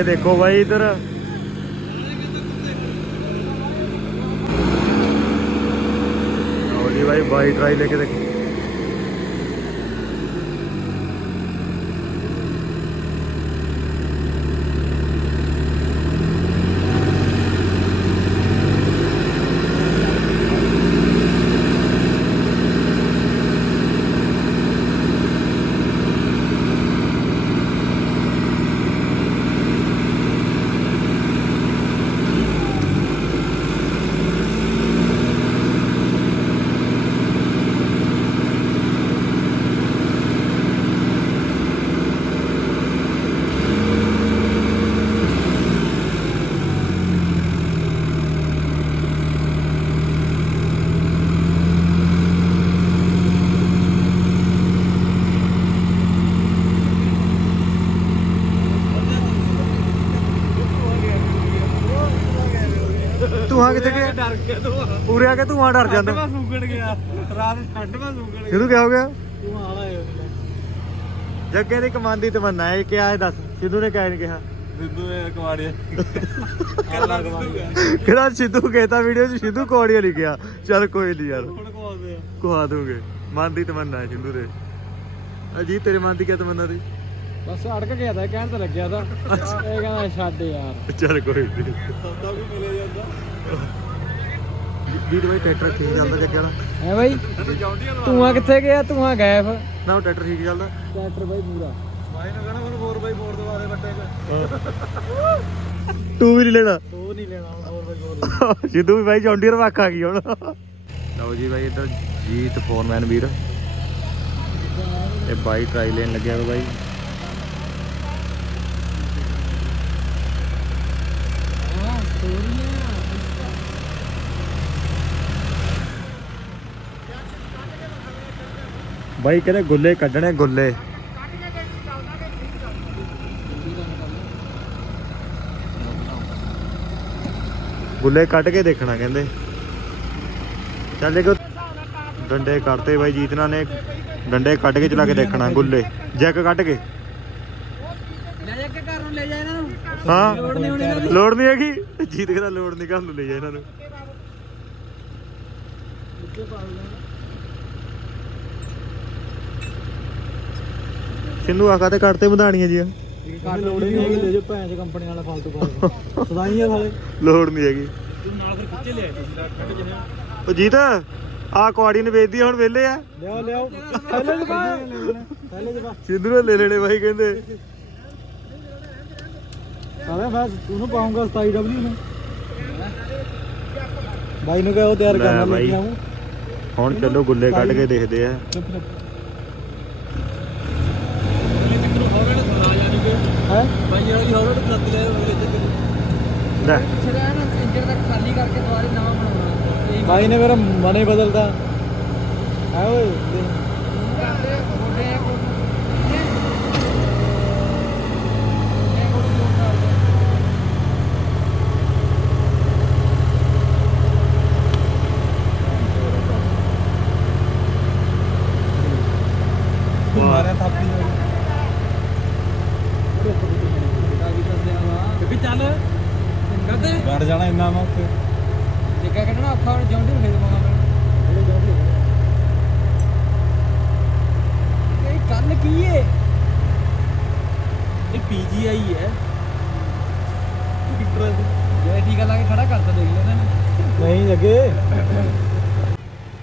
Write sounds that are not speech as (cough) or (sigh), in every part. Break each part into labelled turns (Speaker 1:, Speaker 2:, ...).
Speaker 1: ਨਜ਼ਾਰੇ ਦੇਖੋ ਬਾਈ ਇਧਰ। ਲਓ ਜੀ ਬਾਈ ਬਾਈ ਟਰਾਈ ਲੈ ਕੇ ਦੇਖੋ। ਧੂਆਂ ਕਿੱਥੇ ਗਿਆ?
Speaker 2: ਡਰ ਗਿਆ ਤੂੰ
Speaker 1: ਪੂਰੇ ਆ ਕੇ ਧੂਆਂ ਡਰ ਜਾਂਦਾ।
Speaker 2: ਮੈਂ ਸੁੰਗੜ ਗਿਆ। ਰਾਤ ਠੰਡ ਮੈਂ ਸੁੰਗੜ ਗਿਆ।
Speaker 1: ਜਦੋਂ ਕਿਆ ਹੋ ਗਿਆ?
Speaker 2: ਤੂੰ ਆਲਾ ਹੈ
Speaker 1: ਜੱਗੇ ਦੀ ਕਮਾਨ ਦੀ ਤਮੰਨਾ ਹੈ ਕਿਹਾ ਹੈ ਦੱਸ? ਸਿੱਧੂ ਨੇ ਕਿਹਾ ਨਹੀਂ ਕਿਹਾ?
Speaker 2: ਸਿੱਧੂ ਨੇ ਕਵਾੜਿਆ ਕੱਲਾ (laughs) ਸਿੱਧੂ
Speaker 1: ਕਿਹੜਾ ਸਿੱਧੂ ਕਹਿਤਾ ਵੀਡੀਓ 'ਚ? ਸਿੱਧੂ ਕੋੜੀਆ ਲਿਖਿਆ ਚੱਲ ਕੋਈ ਨਹੀਂ ਯਾਰ। ਕੁਹਾ ਦੂੰਗੇ। ਮਨ ਦੀ ਤਮੰਨਾ ਹੈ ਸਿੱਧੂ ਦੇ। ਅਜੀਤ ਤੇਰੇ ਮਨ ਦੀ ਕੀ ਤਮੰਨਾ ਸੀ
Speaker 2: ਬਸ ਅੜਕ ਗਿਆ ਤਾਂ ਕਹਿਣ ਤਾਂ ਲੱਗਿਆ ਤਾਂ। ਇਹ ਕਹਿੰਦਾ ਛੱਡ ਯਾਰ।
Speaker 1: ਚੱਲ ਕੋਈ ਨਹੀਂ
Speaker 2: ਸੌਦਾ ਵੀ ਮਿਲੇ ਜਾਂਦਾ।
Speaker 1: ਵੀਰ ਬਾਈ ਟਰੈਕਟਰ ਠੀਕ ਚੱਲਦਾ ਜੱਗੇ ਵਾਲਾ?
Speaker 2: ਹੈ ਬਾਈ? ਤੂੰ ਕਿੱਥੇ ਗਿਆ? ਤੂੰ ਗਾਇਬ।
Speaker 1: ਨਾ ਉਹ ਟਰੈਕਟਰ ਠੀਕ ਚੱਲਦਾ।
Speaker 2: ਟਰੈਕਟਰ ਬਾਈ ਪੂਰਾ। ਬਾਈ ਨੂੰ ਕਹਣਾ ਮੈਨੂੰ 4x4 ਦਵਾ ਦੇ ਬੱਟੇ ਚ।
Speaker 1: ਤੂੰ ਵੀ ਨਹੀਂ ਲੈਣਾ।
Speaker 2: ਤੂੰ ਨਹੀਂ ਲੈਣਾ 4x4 (laughs)
Speaker 1: ਸਿੱਧੂ ਵੀ ਬਾਈ ਜੌਂਡੀਅਰ ਵਾਕ ਆ ਗਈ ਹੁਣ। ਲਓ ਜੀ ਬਾਈ ਇੱਧਰ ਜੀਤ ਫੋਰਮੈਨ ਵੀਰ। ਇਹ ਬਾਈ ਟਰਾਈ ਲੈਣ ਲੱਗਿਆ ਬਾਈ
Speaker 2: ਹਾਂ ਸਟੋਰੀਆਂ
Speaker 1: ਬਾਈ ਕਹਿੰਦੇ ਗੁੱਲੇ ਕੱਢਣੇ ਗੁੱਲੇ। ਗੁੱਲੇ ਕੱਢ ਕੇ ਦੇਖਣਾ ਕਹਿੰਦੇ। ਚੱਲ ਦੇਖੋ, ਡੰਡੇ ਕੱਢਤੇ ਬਾਈ ਜੀਤਨਾ ਨੇ, ਡੰਡੇ ਕੱਢ ਕੇ ਚਲਾ ਕੇ ਦੇਖਣਾ ਗੁੱਲੇ। ਜੈਕ ਕੱਢ ਕੇ
Speaker 2: ਲੈ ਜਾ ਕੇ ਘਰ ਨੂੰ ਲੈ ਜਾ ਇਹਨਾਂ ਨੂੰ
Speaker 1: ਹਾਂ?
Speaker 2: ਲੋੜ ਨਹੀਂ
Speaker 1: ਹੈਗੀ? ਜੀਤ ਕਹਿੰਦਾ ਲੋੜ ਨਹੀਂ ਘਰ ਨੂੰ ਲੈ ਜਾ ਇਹਨਾਂ ਨੂੰ। ਸਿੰਨੂ ਆਖਾ ਤੇ ਵਧਾਣੀਆਂ
Speaker 2: ਘੱਟ ਲੋੜ ਨਹੀਂ ਹੈਗੀ ਲੈ ਜਾ ਭੈਣ ਚ ਕੰਪਨੀ ਵਾਲਾ ਫਾਲਤੂ ਪਾ ਸਦਾਈਆਂ ਸਾਲੇ।
Speaker 1: ਲੋੜ ਨਹੀਂ ਹੈਗੀ।
Speaker 2: ਤੂੰ ਨਾਲ ਫਿਰ ਖਿੱਚੇ ਲਿਆ ਤੁਸੀਂ ਕੱਢ ਜਨੇ
Speaker 1: ਉਹ ਜੀਤ ਆ ਕੁਆੜੀ ਨੇ ਵੇਚਦੀ ਹੁਣ ਵੇਲੇ ਆ।
Speaker 2: ਲਿਆਓ ਲਿਆਓ। ਪਹਿਲੇ ਜੀ ਪਾ ਪਹਿਲੇ ਜੀ ਪਾ
Speaker 1: ਸਿੰਧੂ ਨੇ ਲੈ ਲੈਣੇ ਬਾਈ ਕਹਿੰਦੇ।
Speaker 2: ਸਾਲੇ ਮੈਂ ਉਹਨੂੰ ਪਾਉਂਗਾ 27W ਨੂੰ। ਬਾਈ ਨੂੰ ਕਹੋ ਤਿਆਰ
Speaker 1: ਲੈ
Speaker 2: ਕਰਨਾ। ਲੱਗਿਆ ਹੂੰ
Speaker 1: ਹੁਣ ਚਲੋ ਗੁੱਲੇ ਕੱਢ ਕੇ ਦੇਖਦੇ ਆ।
Speaker 2: ਲੈ।
Speaker 1: ਲੈ
Speaker 2: ਬਾਈ ਨੇ ਮੇਰਾ ਮਨ ਹੀ ਬਦਲਦਾ ਹੈ ਓਏ ਮਾਰਿਆ ਥਾਪੀ ਵੀ ਚੱਲ ਕਰਦੇ ਗੜ ਜਾਣਾ ਇੰਨਾ ਮੈਂ ਉੱਥੇ ਜਿੱਕਾ ਕੱਢਣਾ ਔਖਾ ਹੁਣ ਜੌਂਡੀ ਫੇਰ ਪਾਉਣਾ ਮੈਂ ਇਹ ਕੱਲ ਕੀ ਏ ਇਹ ਪੀਜੀਆਈ ਹੈ ਟਿਕਟਰ ਜੇ ਟੀਕਾ ਲਾ ਕੇ ਖੜਾ ਕਰਤਾ ਦੇਖ ਲੈਣਾ ਨਹੀਂ ਲੱਗੇ।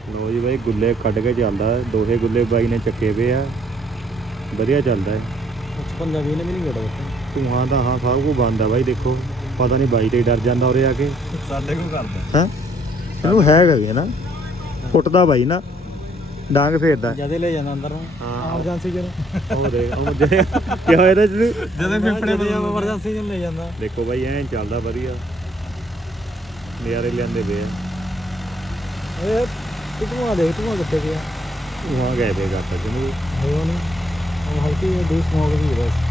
Speaker 1: ਲੋ ਜੀ ਬਾਈ ਗੁੱਲੇ ਕੱਢ ਕੇ ਚੱਲਦਾ ਦੋਹੇ ਗੁੱਲੇ ਬਾਈ ਨੇ ਚੱਕੇ ਪਏ ਆ। ਵਧੀਆ ਚੱਲਦਾ ਹੈ।
Speaker 2: ਪੰਜਾਬੀ ਨੇ ਵੀ ਨਹੀਂ ਗੜਾ
Speaker 1: ਧੂਆਂ ਤਾਂ ਹਾਂ ਸਭ ਕੁਝ ਬੰਦ ਆ ਬਾਈ ਦੇਖੋ। ਪਤਾ ਨਹੀਂ ਬਾਈ ਤੇ ਹੀ ਡਰ ਜਾਂਦਾ ਉਰੇ ਆ ਕੇ।
Speaker 2: ਸਾਡੇ ਕੋ ਕਰਦਾ
Speaker 1: ਹੈ। ਇਹਨੂੰ ਹੈਗਾ ਵੀ ਹੈ ਨਾ। ਕੁੱਟਦਾ ਬਾਈ ਨਾ। ਡਾਂਗ ਫੇਰਦਾ।
Speaker 2: ਜਦੇ ਲੈ ਜਾਂਦਾ ਅੰਦਰ ਨੂੰ।
Speaker 1: ਹਾਂ।
Speaker 2: ਐਮਰਜੈਂਸੀ ਚ।
Speaker 1: ਉਹ ਦੇ ਉਹ ਜਿਹੜੇ ਕੀ ਹੋਇਆ ਇਹਦੇ
Speaker 2: ਜਦੇ ਫਿਫੜੇ ਬਦਲ ਐਮਰਜੈਂਸੀ ਚ ਲੈ ਜਾਂਦਾ।
Speaker 1: ਦੇਖੋ ਬਾਈ ਐਂ ਚੱਲਦਾ ਵਧੀਆ। ਨਜ਼ਾਰੇ ਲੈਂਦੇ ਪਏ ਆ।
Speaker 2: ਇਹ ਕਿਤੋਂ ਆ ਦੇਖ ਤੂੰ ਕਿੱਥੇ ਗਿਆ?
Speaker 1: ਧੂਆਂ ਗਏ ਦੇ ਗੱਟ ਜਿਹਨੂੰ
Speaker 2: ਹੋ ਨਹੀਂ ਉਹ ਹਲਕੀ ਜਿਹੀ ਡੂ ਸਮੋਕ ਵੀ ਬਸ।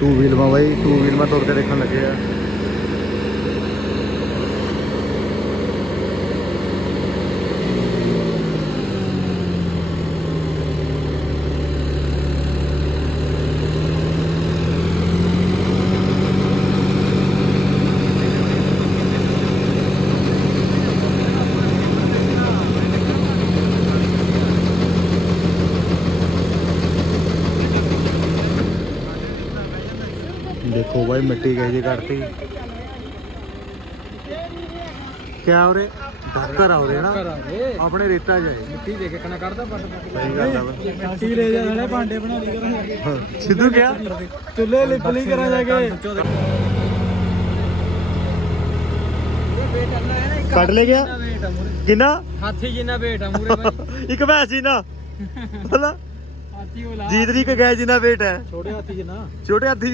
Speaker 1: ਟੂ ਵੀਲ ਮਾ ਬਾਈ ਟੂ ਵੀਲ ਮਾ ਤੁਰ ਕੇ ਦੇਖਣ ਲੱਗੇ ਆ ਬਾਈ ਮਿੱਟੀ ਕਹੀ ਜੀ ਕੱਢਤੀ ਕਿਆ ਉਰੇ? ਘਰ ਆ ਉਰੇ ਨਾ। ਆਪਣੇ ਰੇਤਾ ਜਾਏ
Speaker 2: ਮਿੱਟੀ ਦੇ ਕੇ ਕਣਾ ਕਰਦਾ ਪੱਟ ਪੱਟ
Speaker 1: ਸਹੀ ਗੱਲ ਆ ਬਾਈ।
Speaker 2: ਮਿੱਟੀ ਲੈ ਜਾ ਹਲੇ ਭਾਂਡੇ ਬਣਾ ਲਈ ਕਰਾਂ ਜਾ ਕੇ
Speaker 1: ਸਿੱਧੂ ਕਿਆ
Speaker 2: ਚੁੱਲ੍ਹੇ ਲਿਪ ਲਈ ਕਰਾਂ ਜਾ ਕੇ।
Speaker 1: ਕੱਢ ਲੈ ਗਿਆ? ਕਿੰਨਾ?
Speaker 2: ਹਾਥੀ ਜਿੰਨਾ ਵੇਟ ਆ ਮੂਰੇ ਬਾਈ। (laughs)
Speaker 1: ਇੱਕ ਭੈਂਸ ਸੀ ਨਾ। ਹਲਾ
Speaker 2: ਹਾਥੀ ਉਹ ਲਾ।
Speaker 1: ਜੀਤ ਦੀ ਇੱਕ ਗਾਇ ਜਿੰਨਾ weight ਹੈ
Speaker 2: ਛੋਟੇ ਹਾਥੀ ਜਿੰਨਾ।
Speaker 1: ਛੋਟੇ ਹਾਥੀ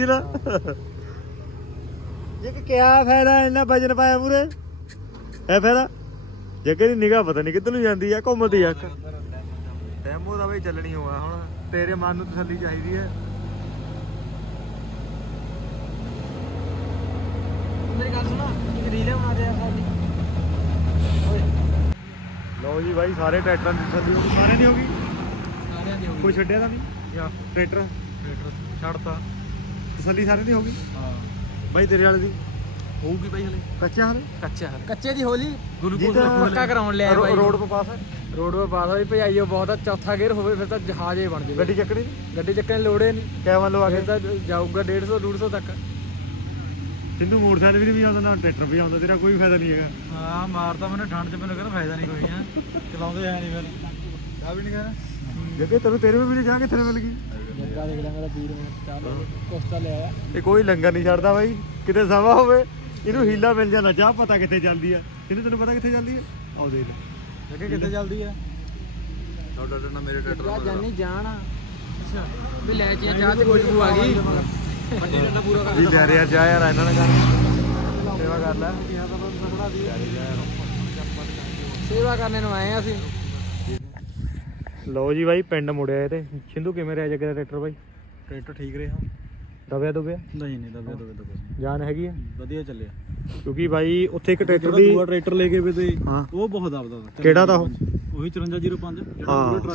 Speaker 1: ਜੀ ਕਿਆ ਫਾਇਦਾ ਇੰਨਾ ਵਜਨ ਪਾਇਆ ਮੂਰੇ ਇਹ ਫਾਇਦਾ? ਜੱਗੇ ਦੀ ਨਿਗਾਹ ਪਤਾ ਨਹੀਂ ਕਿੱਧਰ ਨੂੰ ਜਾਂਦੀ ਆ ਘੁੰਮਦੀ ਆ ਟੈਂਪੋ ਦਾ ਬਈ ਚੱਲਣੀ ਹੋਆ ਹੁਣ ਤੇਰੇ ਮਨ ਨੂੰ ਤਸੱਲੀ ਚਾਹੀਦੀ ਹੈ
Speaker 2: ਮੇਰੀ ਗੱਲ ਸੁਣਾ ਇੱਕ ਰੀਲ ਬਣਾ ਦੇ ਸਾਡੀ।
Speaker 1: ਲਓ ਜੀ ਬਾਈ ਸਾਰੇ ਟਰੈਕਟਰਾਂ ਦੀ ਤਸੱਲੀ ਹੋ ਗਈ ਸਾਰਿਆਂ ਦੀ ਹੋ ਗਈ
Speaker 2: ਸਾਰਿਆਂ ਦੀ ਹੋ
Speaker 1: ਕੋਈ ਛੱਡਿਆ ਤਾਂ ਨਹੀਂ?
Speaker 2: ਯਾ।
Speaker 1: ਟਰੈਕਟਰ। ਛੱਡਤਾ। ਤਸੱਲੀ ਸਾਰਿਆਂ ਦੀ ਹੋ ਗਈ
Speaker 2: ਹਾਂ।
Speaker 1: ਬਾਈ ਤੇਰੇ ਵਾਲੇ ਦੀ?
Speaker 2: ਹੋਊਗੀ ਬਾਈ ਹਲੇ।
Speaker 1: ਕੱਚਾ ਹਲੇ?
Speaker 2: ਕੱਚਾ ਕੱਚੇ ਦੀ ਹੋਲੀ। ਗਲੂਕੋਜ਼
Speaker 1: ਜਿਹਦਾ-
Speaker 2: ਪੱਕਾ ਕਰਾਉਣ ਲਿਆ ਬਾਈ।
Speaker 1: ਰੋਡ 'ਤੇ ਪਾਸ ਹੈ।
Speaker 2: ਰੋਡ 'ਤੇ ਪਾਸ ਹੋਈ ਭਜਾਈਓ ਬਹੁਤ ਆ ਚੌਥਾ ਗੇਅਰ ਹੋਵੇ ਫਿਰ ਤਾਂ ਜਹਾਜ਼ ਹੀ ਬਣ ਜਾਵੇ।
Speaker 1: ਗੱਡੀ ਚੱਕਣੀ? ਨਹੀਂ
Speaker 2: ਗੱਡੀ ਚੱਕਣ ਦੀ ਲੋੜ ਨਹੀਂ।
Speaker 1: ਕਿਆ ਮੰਨ ਲਓ ਆ
Speaker 2: ਫਿਰ
Speaker 1: ਕੇ
Speaker 2: ਤਾਂ ਜਾਊਗਾ 150 150 ਤੱਕ।
Speaker 1: ਸਿੰਧੂ ਮੋਟਰਸਾਈਕਲ ਵੀ ਨਹੀਂ ਆਉਂਦਾ ਨਾ ਟਰੈਕਟਰ ਵੀ ਆਉਂਦਾ ਤੇਰਾ ਕੋਈ ਫਾਇਦਾ ਨਹੀਂ ਹੈਗਾ।
Speaker 2: ਹਾਂ ਮਾਰਦਾ ਮੈਨੂੰ ਠੰਡ 'ਚ ਮੈਨੂੰ ਕਹਿੰਦਾ ਫਾਇਦਾ ਨਹੀਂ ਕੋਈ ਹੈ। ਚਲਾਉਂਦੇ ਹੈ ਨਹੀਂ ਫਿਰ। ਆ ਵੀ ਨਹੀਂ ਕਹਿੰਦਾ
Speaker 1: ਜੱਗੇ ਤੈਨੂੰ ਤੇਰੇ ਵੀ ਨਹੀਂ ਜਾ ਕਿੱਥੇ ਮਿਲ ਗਈ।
Speaker 2: ਜੱਗਾ ਦੇਖ ਲੈ ਮੇਰਾ ਵੀਰ ਚੱਲ ਕੋਸਤਾ ਲੈ ਆਇਆ।
Speaker 1: ਇਹ ਕੋਈ ਲੰਗਰ ਨਹੀਂ ਛੱਡਦਾ ਬਾਈ ਕਿਤੇ ਸਵਾ ਹੋਵੇ ਇਹਨੂੰ ਹੀਲਾ ਮਿਲ ਜਾਂਦਾ ਚਾਹ ਪਤਾ ਕਿੱਥੇ ਚੱਲਦੀ ਆ। ਇਹਨੂੰ ਤੈਨੂੰ ਪਤਾ ਕਿੱਥੇ ਚੱਲਦੀ ਆ? ਆਓ ਦੇਖ ਲੈ।
Speaker 2: ਜੱਗੇ ਕਿੱਥੇ ਚੱਲਦੀ ਹੈ
Speaker 1: ਡਾਕਟਰ ਨਾ ਮੇਰੇ
Speaker 2: ਜਾ ਜਾਨੀ ਜਾਣ ਅੱਛਾ। ਵੀ ਲੈ ਜੀ ਚਾਹ ਤੇ ਖੁਸ਼ਬੂ ਆ ਗਈ। ਵੱਡੀ ਡੰਡਾ ਪੂਰਾ ਕਰ
Speaker 1: ਵੀ ਲੈ ਰਿਆ ਚਾਹ ਯਾਰ ਇਹਨਾਂ ਨੇ ਕਰ ਸੇਵਾ ਕਰ ਲੈ।
Speaker 2: ਸੇਵਾ ਕਰਨੇ ਨੂੰ ਆਏ ਆ ਅਸੀਂ।
Speaker 1: ਲਓ ਜੀ ਬਾਈ ਪਿੰਡ ਮੁੜਿਆ ਇਹ ਤੇ। ਸਿੰਧੂ ਕਿਵੇਂ ਰਿਹਾ ਜੱਗੇ ਦਾ ਟਰੈਕਟਰ ਬਾਈ?
Speaker 2: ਟਰੈਕਟਰ ਠੀਕ ਰਿਹਾ।
Speaker 1: ਦਬਿਆ ਦੁਬਿਆ?
Speaker 2: ਨਹੀਂ ਨਹੀਂ ਦਬੇ ਦਬੇ ਦਬੇ
Speaker 1: ਜਾਨ ਹੈਗੀ ਆ?
Speaker 2: ਵਧੀਆ ਚੱਲਿਆ।
Speaker 1: ਕਿਉਂਕਿ ਬਾਈ ਉੱਥੇ ਇੱਕ ਟਰੈਕਟਰ ਦੀ
Speaker 2: ਦੂਆ ਟਰੈਕਟਰ ਲੈ ਕੇ ਵੇ ਤੇ ਉਹ ਬਹੁਤ ਦਬਦਾ।
Speaker 1: ਕਿਹੜਾ ਤਾ ਉਹ?
Speaker 2: ਉਹੀ 5405
Speaker 1: ਹਾਂ, simple।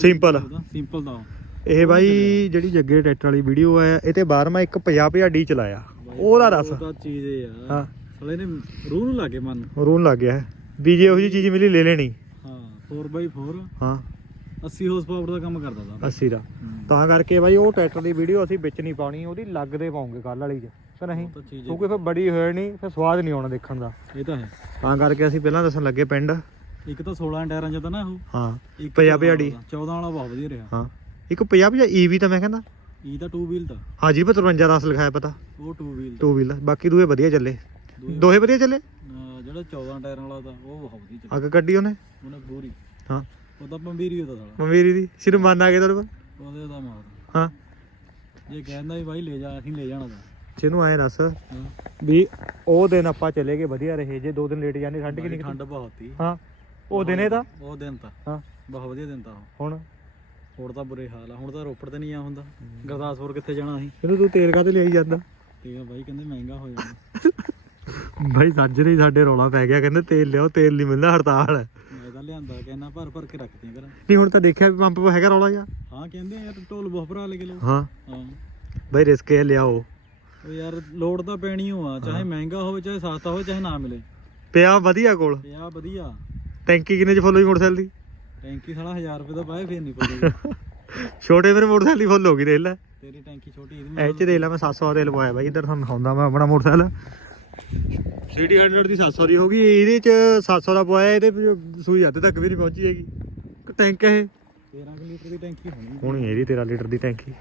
Speaker 2: ਸਿੰਪਲ। ਦਾ
Speaker 1: ਇਹ ਬਾਈ ਜਿਹੜੀ ਜੱਗੇ ਟਰੈਕਟਰ ਵਾਲੀ ਵੀਡੀਓ ਆ ਇਹ ਤੇ 12ਵਾਂ ਇੱਕ 50 50 ਡੀ ਚਲਾਇਆ। ਉਹਦਾ ਦੱਸ।
Speaker 2: ਉਹ ਤਾਂ ਚੀਜ਼ ਇਹ ਆ।
Speaker 1: ਹਾਂ।
Speaker 2: ਸਾਲੇ ਨੇ ਰੂਹ ਨੂੰ ਲਾਗੇ ਮਨ।
Speaker 1: ਰੂਨ ਲੱਗ ਗਿਆ। ਵੀ ਜੇ ਉਹੋ ਜੀ ਚੀਜ਼ ਮਿਲੀ ਲੈ ਲੈਣੀ।
Speaker 2: ਹਾਂ 4x4
Speaker 1: ਹਾਂ।
Speaker 2: 80 ਹਾਰਸ ਪਾਵਰ ਦਾ ਕੰਮ ਕਰਦਾ ਤਾ।
Speaker 1: 80 ਦਾ। ਤਾਂ ਕਰਕੇ ਬਾਈ ਉਹ ਟਰੈਕਟਰ ਦੀ ਵੀਡੀਓ ਅਸੀਂ ਵਿੱਚ ਨਹੀਂ ਪਾਉਣੀ ਉਹਦੀ ਲੱਗ ਦੇ ਪਾਉਂਗੇ ਕੱਲ ਵਾਲੀ ਚ। ਨਹੀਂ?
Speaker 2: ਤਾਂ ਚੀਜ਼
Speaker 1: ਕਿਉਂਕਿ ਫਿਰ ਬੜੀ ਹੋਏ ਨਹੀਂ ਫਿਰ ਸਵਾਦ ਨਹੀਂ ਆਉਣਾ ਦੇਖਣ ਦਾ।
Speaker 2: ਇਹ ਤਾਂ ਹੈ।
Speaker 1: ਤਾਂ ਕਰਕੇ ਅਸੀਂ ਪਹਿਲਾਂ ਦੱਸਣ ਲੱਗੇ ਪਿੰਡ।
Speaker 2: ਇੱਕ ਤਾਂ 16 ਟਾਇਰਾਂ ਚ ਤਾਂ ਨਾ ਉਹ।
Speaker 1: ਹਾਂ
Speaker 2: ਇੱਕ
Speaker 1: 50 50 ਡੀ।
Speaker 2: 14 ਵਾਲਾ ਬਹੁਤ ਵਧੀਆ ਰਿਹਾ।
Speaker 1: ਹਾਂ। ਇੱਕ 50 50 ਈਵੀ ਤਾਂ ਮੈਂ ਕਹਿੰਦਾ।
Speaker 2: ਇਹ ਤਾਂ 2 ਵੀਲ ਦਾ
Speaker 1: ਹਾਂਜੀ 55 10 ਲਿਖਾਇਆ ਪਤਾ।
Speaker 2: ਉਹ 2 ਵੀਲ
Speaker 1: ਟੂ ਵੀਲ ਬਾਕੀ ਦੂਏ ਵਧੀਆ ਚੱਲੇ। ਦੋਹੇ ਵਧੀਆ ਚੱਲੇ?
Speaker 2: ਜਿਹੜਾ 14 ਟਾਇਰਾਂ ਵਾਲਾ ਤਾਂ ਉਹ ਬਹੁਤ ਵਧੀਆ ਚੱਲਿਆ।
Speaker 1: ਅੱਗ ਕੱਢੀ ਉਹਨੇ?
Speaker 2: ਉਹਨੇ ਪੂਰੀ
Speaker 1: ਹਾਂ।
Speaker 2: ਉਹ ਤਾਂ ਪੰਬੀਰੀ ਉਹਦਾ ਸਾਲਾ।
Speaker 1: ਮੰਮੀਰੀ ਦੀ? ਸਿਰ ਮਨ ਆ ਗਿਆ ਕੋਲ?
Speaker 2: ਉਹਦੇ ਦਾ ਮਾਰ।
Speaker 1: ਹਾਂ।
Speaker 2: ਜੇ ਕਹਿੰਦਾ ਵੀ ਬਾਈ ਲੈ ਜਾ ਅਸੀਂ ਲੈ ਜਾਣਾ ਤਾਂ।
Speaker 1: ਜਿਹਨੂੰ ਆਏ ਦੱਸ
Speaker 2: ਹਾਂ।
Speaker 1: ਵੀ ਉਹ ਦਿਨ ਆਪਾਂ ਚਲੇ ਗਏ ਵਧੀਆ ਰਹੇ। ਜੇ ਦੋ ਦਿਨ ਲੇਟ ਜਾਂਦੇ ਠੰਡ ਕਿੰਨੀ ਕੁ
Speaker 2: ਠੰਡ ਬਹੁਤ ਸੀ।
Speaker 1: ਹਾਂ। ਉਹ ਦਿਨੇ ਤਾਂ?
Speaker 2: ਉਹ ਦਿਨ ਤਾਂ।
Speaker 1: ਹਾਂ।
Speaker 2: ਬਹੁਤ ਵਧੀਆ ਦਿਨ ਤਾਂ ਉਹ।
Speaker 1: ਹੁਣ?
Speaker 2: ਹੁਣ ਤਾਂ ਬੁਰੇ ਹਾਲ ਆ। ਹੁਣ ਤਾਂ ਰੋਪੜ ਤੇ ਨਹੀਂ ਆ ਹੁੰਦਾ। ਗੁਰਦਾਸਪੁਰ ਕਿੱਥੇ ਜਾਣਾ ਅਸੀਂ
Speaker 1: ਇਹਨੂੰ ਤੂੰ ਤੇਲ ਕਾਤੇ ਲਈ ਜਾਂਦਾ?
Speaker 2: ਠੀਕ ਆ ਬਾਈ ਕਹਿੰਦੇ ਮਹਿੰਗਾ ਹੋ ਜਾਣਾ।
Speaker 1: ਭਾਈ ਸਾਜਰੇ ਹੀ ਸਾਡੇ ਰੌਲਾ ਪੈ ਗਿਆ। ਕਹਿੰਦੇ ਤੇਲ ਲਿਆਓ ਤੇਲ ਨਹੀਂ ਮਿਲਦਾ ਹੜਤਾਲ ਹੈ।
Speaker 2: ਤਾਂ ਲਿਆਂਦਾ ਕਹਿੰਦਾ ਭਰ ਭਰ ਕੇ ਰੱਖਦੇ ਕਰ
Speaker 1: ਨਹੀਂ ਹੁਣ ਤਾਂ ਦੇਖਿਆ ਵੀ ਪੰਪ ਹੈਗਾ ਰੌਲਾ ਜਾਂ
Speaker 2: ਹਾਂ ਕਹਿੰਦੇ ਯਾਰ ਢੋਲ ਬਹੁਤ ਭਰਾ ਲੈ ਕੇ ਲੋ
Speaker 1: ਹਾਂ।
Speaker 2: ਹਾਂ।
Speaker 1: ਭਾਈ ਰਿਸਕ ਇਹ ਲਿਆਓ।
Speaker 2: ਉਹ ਯਾਰ ਲੋਡ ਤਾਂ ਪੈਣੀ ਓ ਆ ਚਾਹੇ ਮਹਿੰਗਾ ਹੋਵੇ ਚਾਹੇ ਸਸਤਾ ਹੋਵੇ ਚਾਹੇ ਨਾ ਮਿਲੇ।
Speaker 1: ਪਿਆ ਵਧੀਆ ਕੋਲ।
Speaker 2: ਤੇ ਆ ਵਧੀਆ।
Speaker 1: ਟੈਂਕੀ ਕਿੰਨੇ ਚ ਫੁੱਲ ਹੋਈ ਮੋਟਰਸਾਈਕਲ ਦੀ?
Speaker 2: ਟੈਂਕੀ ਸਾਲਾ 1000 ਰੁਪਏ ਦਾ ਪਾਏ ਫੇਰ ਨਹੀਂ ਪਊਗੀ (laughs)
Speaker 1: ਛੋਟੇ ਮੇਰੇ ਮੋਟਰਸਾਈਕਲ ਦੀ ਫੁੱਲ ਹੋ ਗਈ ਦੇਖ ਲੈ।
Speaker 2: ਤੇਰੀ ਟੈਂਕੀ ਛੋਟੀ ਇਹਦੀ
Speaker 1: ਐ ਚ ਦੇਖ ਲੈ ਮੈਂ 700 ਦੇ ਲਵਾਇਆ ਬਾਈ ਇੱਧਰ ਤੁਹਾਨੂੰ ਦਿਖਾਉਂਦਾ ਮੈਂ ਆਪਣਾ ਮੋਟਰਸਾਈਕਲ। ਸਿਟੀ 100 ਦੀ 700 ਦੀ ਹੋ ਗਈ ਇਹਦੇ ਚ 700 ਦਾ ਪਵਾਇਆ ਇਹਦੇ ਵਿੱਚ ਸੂਈ ਹੱਦ ਤੱਕ ਵੀ ਨਹੀਂ ਪਹੁੰਚੀ ਹੈਗੀ। ਕਿ ਟੈਂਕ ਇਹ।
Speaker 2: 13 ਕੁ ਲੀਟਰ ਦੀ ਟੈਂਕੀ ਹੋਣੀ।
Speaker 1: ਹੋਣੀ ਹੈ ਇਹਦੀ 13 ਲੀਟਰ ਦੀ ਟੈਂਕੀ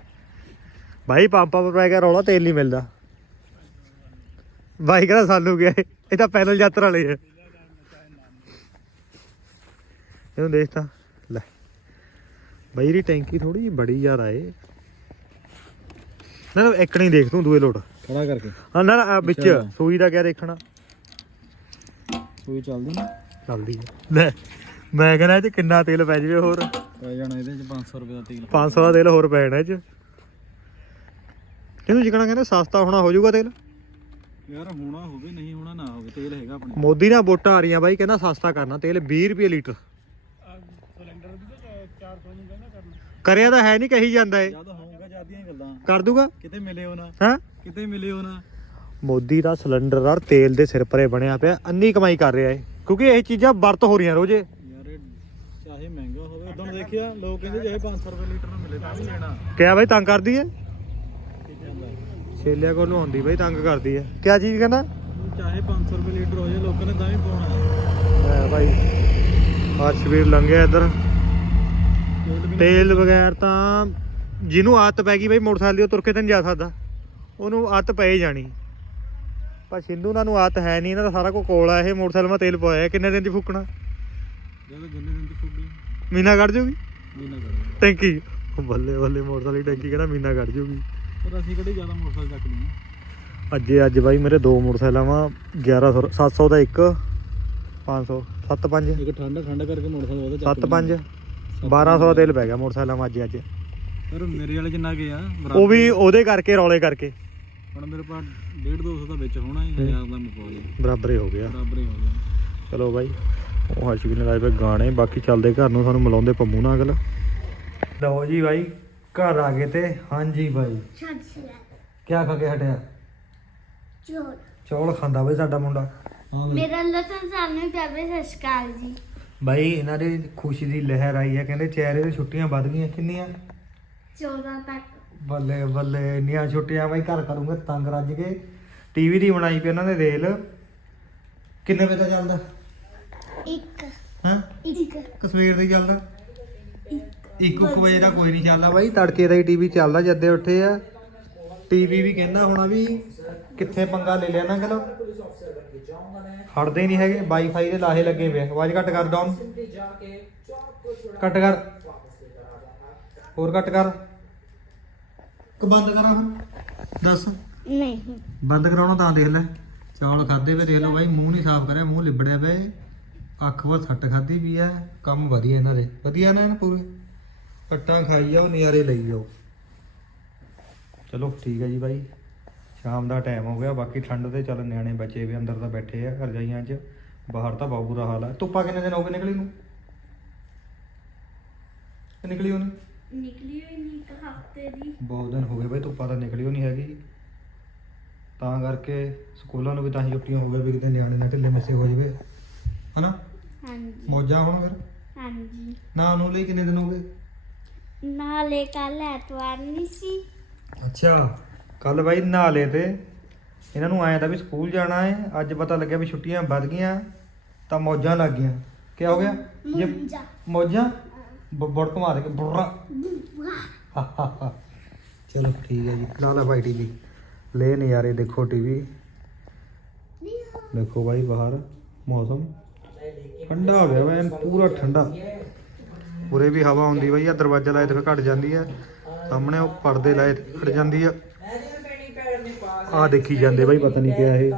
Speaker 1: ਭਾਈ ਪੰਪਾਂ ਪਰ ਪੈ ਗਿਆ ਰੌਲਾ ਤੇਲ ਨਹੀਂ ਮਿਲਦਾ। ਬਾਈ ਕਹਿੰਦਾ ਸਾਨੂੰ ਗਿਆ ਇਹ ਤਾਂ ਪੈਦਲ ਯਾਤਰਾ ਵਾਲੇ ਆ ਇਹਨੂੰ ਦੇਖ ਤਾਂ ਲੈ। ਬਾਈ ਦੀ ਟੈਂਕੀ ਥੋੜੀ ਜਿਹੀ ਬੜੀ ਜ਼ਿਆਦਾ ਏ। ਨਾ ਨਾ ਇੱਕ ਨਹੀਂ ਦੇਖ ਤੂੰ ਦੂਏ ਲੋਟ।
Speaker 2: ਖੜਾ ਕਰਕੇ।
Speaker 1: ਹਾਂ ਨਾ ਨਾ ਆਹ ਵਿੱਚ
Speaker 2: ਅੱਛਾ।
Speaker 1: ਸੂਈ ਦਾ ਕਿਆ ਦੇਖਣਾ?
Speaker 2: ਕੋਈ ਚੱਲਦੀ ਨਾ
Speaker 1: ਚੱਲਦੀ ਹੈ ਲੈ ਮੈਂ ਕਹਿੰਦਾ ਇਹ ਚ ਕਿੰਨਾ ਤੇਲ ਪੈ ਜਵੇ ਹੋਰ?
Speaker 2: ਪੈ ਜਾਣਾ ਇਹਦੇ ਚ 500 ਰੁਪਏ ਦਾ ਤੇਲ।
Speaker 1: 500 ਦਾ ਤੇਲ ਹੋਰ ਪੈ ਜਾਣਾ ਇਹ ਚ। ਇਹਨੂੰ ਜਿਕਣਾ ਕਹਿੰਦੇ ਸਸਤਾ ਹੋਣਾ ਹੋ ਜਾਊਗਾ ਤੇਲ?
Speaker 2: ਯਾਰ ਹੋਣਾ ਹੋਵੇ ਨਹੀਂ ਹੋਣਾ ਨਾ ਹੋਵੇ ਤੇਲ ਹੈਗਾ ਆਪਣੇ।
Speaker 1: ਮੋਦੀ ਨਾਲ ਵੋਟਾਂ ਆ ਰਹੀਆਂ ਬਾਈ ਕਹਿੰਦਾ ਸਸਤਾ ਕਰਨਾ ਤੇਲ 20 ਰੁਪਏ ਲੀਟਰ।
Speaker 2: ਸਿਲੰਡਰ ਵੀ ਤਾਂ 400 ਨਹੀਂ ਕਹਿੰਦਾ ਕਰਨਾ।
Speaker 1: ਕਰਿਆ ਤਾਂ ਹੈ ਨਹੀਂ ਕਹੀ ਜਾਂਦਾ ਏ
Speaker 2: ਜਦ
Speaker 1: ਕਰ ਦੂਗਾ?
Speaker 2: ਕਿਤੇ ਮਿਲੇ ਹੋ ਨਾ।
Speaker 1: ਹਾਂ?
Speaker 2: ਕਿਤੇ ਮਿਲੇ ਹੋ ਨਾ।
Speaker 1: ਮੋਦੀ ਦਾ ਸਿਲੰਡਰ ਔਰ ਤੇਲ ਦੇ ਸਿਰ ਪਰੇ ਬਣਿਆ ਪਿਆ ਅੰਨੀ ਕਮਾਈ ਕਰ ਰਿਹਾ ਏ ਕਿਉਂਕਿ ਇਹ ਚੀਜ਼ਾਂ ਵਰਤ ਹੋ ਰਹੀਆਂ ਰੋਜੇ
Speaker 2: ਯਾਰ ਇਹ ਚਾਹੇ ਮਹਿੰਗਾ ਹੋਵੇ ਉਦੋਂ ਦੇਖਿਆ ਲੋਕ ਕਹਿੰਦੇ ਚਾਹੇ 500 ਰੁਪਏ ਲੀਟਰ ਨੂੰ ਮਿਲੇ ਤਾਂ ਵੀ ਲੈਣਾ।
Speaker 1: ਕਿਆ ਬਾਈ ਤੰਗ ਕਰਦੀ ਏ?
Speaker 2: ਕੀ ਕਹਿੰਦਾ
Speaker 1: ਛੇਲਿਆ ਕੋਲ ਨੂੰ ਆਉਂਦੀ ਬਈ ਤੰਗ ਕਰਦੀ ਹੈ ਕਿਆ ਚੀਜ਼ ਕਹਿੰਦਾ?
Speaker 2: ਚਾਹੇ 500 ਰੁਪਏ ਲੀਟਰ ਹੋ ਜਾਏ ਲੋਕਾਂ ਨੇ ਤਾਂ ਵੀ ਪਾਉਣਾ।
Speaker 1: ਲੈ ਭਾਈ ਹਰਸ਼ਵੀਰ ਲੰਘਿਆ ਇੱਧਰ। ਤੇਲ ਬਗੈਰ ਤਾਂ ਜਿਹਨੂੰ ਆਦਤ ਪੈ ਗਈ ਬਈ ਮੋਟਰਸਾਈਕਲ ਦੀ ਤੁਰ ਕੇ ਤਾਂ ਨਹੀਂ ਜਾ ਸਕਦਾ। ਉਹਨੂੰ ਆਦਤ ਪੈ ਹੀ ਜਾਣੀ। ਪਰ ਸਿੰਧੂ ਨਾਲ ਨੂੰ ਆਦਤ ਹੈ ਨਹੀਂ ਇਹਨਾਂ ਦਾ ਸਾਰਾ ਕੁਝ ਕੋਲ ਆ। ਇਹ ਮੋਟਰਸਾਈਕਲ ਮੈਂ ਤੇਲ ਪਵਾਇਆ ਕਿੰਨੇ ਦਿਨ ਚ ਫੂਕਣਾ?
Speaker 2: ਜਦੋਂ ਗੰਨੇ ਦਿਨ ਚ ਫੁੱਗੀ
Speaker 1: ਮੀਨਾ ਕੱਢ ਜੂਗੀ ਟੈਂਕੀ? ਬੱਲੇ ਬੱਲੇ ਮੋਟਰਸਾਈਕਲ ਦੀ ਟੈਂਕੀ ਕਿਹੜਾ ਮੀਨਾ ਕੱਢ ਜੂਗੀ?
Speaker 2: ਪਰ ਅਸੀਂ ਕਿਹੜੀ ਜ਼ਿਆਦਾ ਮੋਟਰਸਾਈਕਲ ਚੱਕ ਲਈ
Speaker 1: ਅੱਜੇ ਅੱਜ ਬਾਈ ਮੇਰੇ ਦੋ ਮੋਟਰਸਾਈਕਲਾਂ ਵਾ 1100 700 ਦਾ ਇੱਕ 500 75
Speaker 2: ਇੱਕ ਠੰਡਾ ਠੰਡਾ ਕਰਕੇ ਮੋਟਰਸਾਈਕਲ ਉਹਦਾ
Speaker 1: 75 1200 ਦਾ ਤੇਲ ਪੈ ਗਿਆ ਮੋਟਰਸਾਈਕਲਾਂ ਮਾ ਅੱਜ ਅੱਜ।
Speaker 2: ਪਰ ਮੇਰੇ ਵਾਲੇ ਜਿੰਨਾ ਗਿਆ
Speaker 1: ਉਹ ਵੀ ਉਹਦੇ ਕਰਕੇ ਰੌਲੇ ਕਰਕੇ।
Speaker 2: ਹੁਣ ਮੇਰੇ ਪਾਸ 1.5 200 ਦਾ ਵਿੱਚ ਹੋਣਾ ਹੀ ਹਜ਼ਾਰ ਦਾ ਮੁਕਾ ਲਿਆ
Speaker 1: ਬਰਾਬਰ ਹੀ ਹੋ ਗਿਆ।
Speaker 2: ਬਰਾਬਰ ਹੀ ਹੋ ਗਿਆ।
Speaker 1: ਚਲੋ ਬਾਈ ਉਹ ਹਰਸ਼ਵੀਰ ਨੇ ਲਾਏ ਪਏ ਗਾਣੇ ਬਾਕੀ ਚੱਲਦੇ ਘਰ ਨੂੰ ਸਾਨੂੰ ਮਿਲਾਉਂਦੇ ਪੰਮੂ ਨਾਲ ਅਗਲ। ਲਓ ਜੀ ਬਾਈ ਘਰ ਆ ਗਏ ਤੇ ਹਾਂਜੀ ਬਾਈ। ਕਿਆ ਖਾ ਕੇ ਹਟਿਆ?
Speaker 3: ਚੋਰ
Speaker 1: ਚੌਲ ਖਾਂਦਾ ਬਾਈ ਸਾਡਾ ਮੁੰਡਾ।
Speaker 3: ਮੇਰਾ ਲਤਨ ਸਾਹਮਣੇ ਪਿਆ ਵੇ ਸਤਿ ਸ਼੍ਰੀ ਅਕਾਲ ਜੀ।
Speaker 1: ਬਾਈ ਇਹਨਾਂ ਦੀ ਖੁਸ਼ੀ ਦੀ ਲਹਿਰ ਆਈ ਹੈ ਕਹਿੰਦੇ ਚਿਹਰੇ ਤੇ ਛੁੱਟੀਆਂ ਵੱਧ ਗਈਆਂ ਕਿੰਨੀਆਂ?
Speaker 3: 14 ਤੱਕ।
Speaker 1: ਬੱਲੇ ਬੱਲੇ ਇੰਨੀਆਂ ਛੁੱਟੀਆਂ ਬਾਈ ਘਰ ਕਰੂੰਗੇ ਤੰਗ ਰੱਜ ਕੇ। ਟੀਵੀ ਦੀ ਬਣਾਈ ਪਈ ਉਹਨਾਂ ਨੇ ਰੇਲ। ਕਿੰਨੇ ਵਜੇ ਦਾ ਚੱਲਦਾ?
Speaker 3: ਇੱਕ।
Speaker 1: ਹਾਂ?
Speaker 3: ਇੱਕ।
Speaker 1: ਕਸਵੀਰ ਦੀ ਚੱਲਦਾ?
Speaker 3: ਇੱਕ।
Speaker 1: ਇੱਕ ਕੁ ਵਜੇ ਦਾ ਕੋਈ ਨਹੀਂ ਚੱਲਦਾ ਬਾਈ ਤੜਕੇ ਦਾ ਹੀ ਟੀਵੀ ਚੱਲਦਾ ਜਦੇ ਉੱਠੇ ਆ। ਟੀਵੀ ਵੀ ਕਹਿੰਦਾ ਹੋਣਾ ਵੀ ਕਿੱਥੇ ਪੰਗਾ ਲੈ ਲਿਆ ਨਾ ਹਟਦੇ ਹੀ ਨਹੀਂ ਹੈਗੇ ਵਾਈਫਾਈ ਦੇ ਲਾਹੇ ਲੱਗੇ ਪਏ। ਆਵਾਜ਼ ਘੱਟ ਕਰ ਡਾਊਨ ਘੱਟ ਕਰ। ਹੋਰ ਘੱਟ ਕਰ। ਕਿ ਬੰਦ ਕਰਾਂ ਫਿਰ ਦੱਸ।
Speaker 3: ਨਹੀਂ।
Speaker 1: ਬੰਦ ਕਰਾਉਣਾ ਤਾਂ ਦੇਖ ਲੈ। ਚੌਲ ਖਾਦੇ ਵੇ ਦੇਖ ਲਓ ਬਾਈ ਮੂੰਹ ਨਹੀਂ ਸਾਫ਼ ਕਰਿਆ ਮੂੰਹ ਲਿਬੜਿਆ ਪਏ ਅੱਖ ਵਾ ਸੱਟ ਖਾਦੀ ਵੀ ਆ ਕੰਮ ਵਧੀਆ ਇਹਨਾਂ ਦੇ। ਵਧੀਆ ਨਾ ਇਹਨਾਂ ਪੂਰੇ। ਪੱਟਾਂ ਖਾਈ ਜਾਓ ਨਜ਼ਾਰੇ ਲਈ ਜਾਓ। ਚਲੋ ਠੀਕ ਹੈ ਜੀ ਬਾਈ। ਸ਼ਾਮ ਦਾ ਟਾਈਮ ਹੋ ਗਿਆ ਬਾਕੀ ਠੰਡ ਤੇ ਚੱਲ ਨਿਆਣੇ ਬੱਚੇ ਵੀ ਅੰਦਰ ਤਾਂ ਬੈਠੇ ਆ ਘਰ ਜਾਈਆਂ 'ਚ। ਬਾਹਰ ਤਾਂ ਬਹੁਤ ਬੁਰਾ ਹਾਲ ਆ। ਧੁੱਪਾ ਕਿੰਨੇ ਦਿਨ ਹੋ ਗਏ ਨਿਕਲੀ ਨੂੰ? ਨਿਕਲੀ ਉਹਨੇ
Speaker 3: ਨਿਕਲੀ ਹੋਈ ਨਹੀਂ ਇੱਕ ਹਫ਼ਤੇ ਦੀ।
Speaker 1: ਬਹੁਤ ਦਿਨ ਹੋ ਗਏ ਬਈ ਧੁੱਪਾਂ ਤਾਂ ਨਿਕਲੀ ਨਹੀਂ ਹੈਗੀ। ਤਾਂ ਕਰਕੇ ਸਕੂਲਾਂ ਨੂੰ ਵੀ ਤਾਂ ਹੀ ਛੁੱਟੀਆਂ ਹੋ ਗਏ ਵੀ ਕਿਤੇ ਨਿਆਣੇ ਨਾ ਢਿੱਲੇ ਮਿੱਸੇ ਹੋ ਜਵੇ। ਹਨਾ?
Speaker 3: ਹਾਂਜੀ।
Speaker 1: ਮੌਜਾਂ ਹੁਣ ਫਿਰ?
Speaker 3: ਹਾਂਜੀ।
Speaker 1: ਨਾ ਉਹਨੂੰ ਲਈ ਕਿੰਨੇ ਦਿਨ ਹੋ ਗਏ?
Speaker 3: ਨਾਲੇ ਕੱਲ ਐਤਵਾਰ ਨਹੀਂ ਸੀ।
Speaker 1: ਅੱਛਾ ਕੱਲ ਬਾਈ ਨਾਲੇ ਤੇ। ਇਹਨਾਂ ਨੂੰ ਆਇਆ ਤਾਂ ਵੀ ਸਕੂਲ ਜਾਣਾ ਹੈ। ਅੱਜ ਪਤਾ ਲੱਗਿਆ ਵੀ ਛੁੱਟੀਆਂ ਵੱਧ ਗਈਆਂ ਤਾਂ ਮੌਜਾਂ ਲੱਗ ਗਈਆਂ। ਕੀ ਹੋ ਗਿਆ? ਇਹ
Speaker 3: ਮੁੰਜਾ?
Speaker 1: ਮੌਜਾਂ ਬ- ਬੜਕ ਮਾਰ ਕੇ ਬੁਰਾ ਚਲੋ ਠੀਕ ਹੈ ਜੀ। ਲਾ ਲਾ ਭਾਈ ਟੀਵੀ। ਲੈ ਨਜ਼ਾਰੇ ਦੇਖੋ ਟੀਵੀ। ਦੇਖੋ ਭਾਈ ਬਾਹਰ ਮੌਸਮ। ਠੰਡਾ ਹੋ ਗਿਆ ਵੈਨ ਪੂਰਾ ਠੰਡਾ। ਉਰੇ ਵੀ ਹਵਾ ਹੁੰਦੀ ਬਈ ਆ ਦਰਵਾਜ਼ਾ ਲਾਏ ਤੇ ਘਟ ਜਾਂਦੀ ਹੈ ਸਾਹਮਣੇ ਉਹ ਪਰਦੇ ਲਾਏ ਤੇ ਖੜ ਜਾਂਦੀ ਆ। ਆ ਦੇਖੀ ਜਾਂਦੇ ਬਾਈ ਪਤਾ ਨਹੀਂ ਕਿਆ ਇਹ।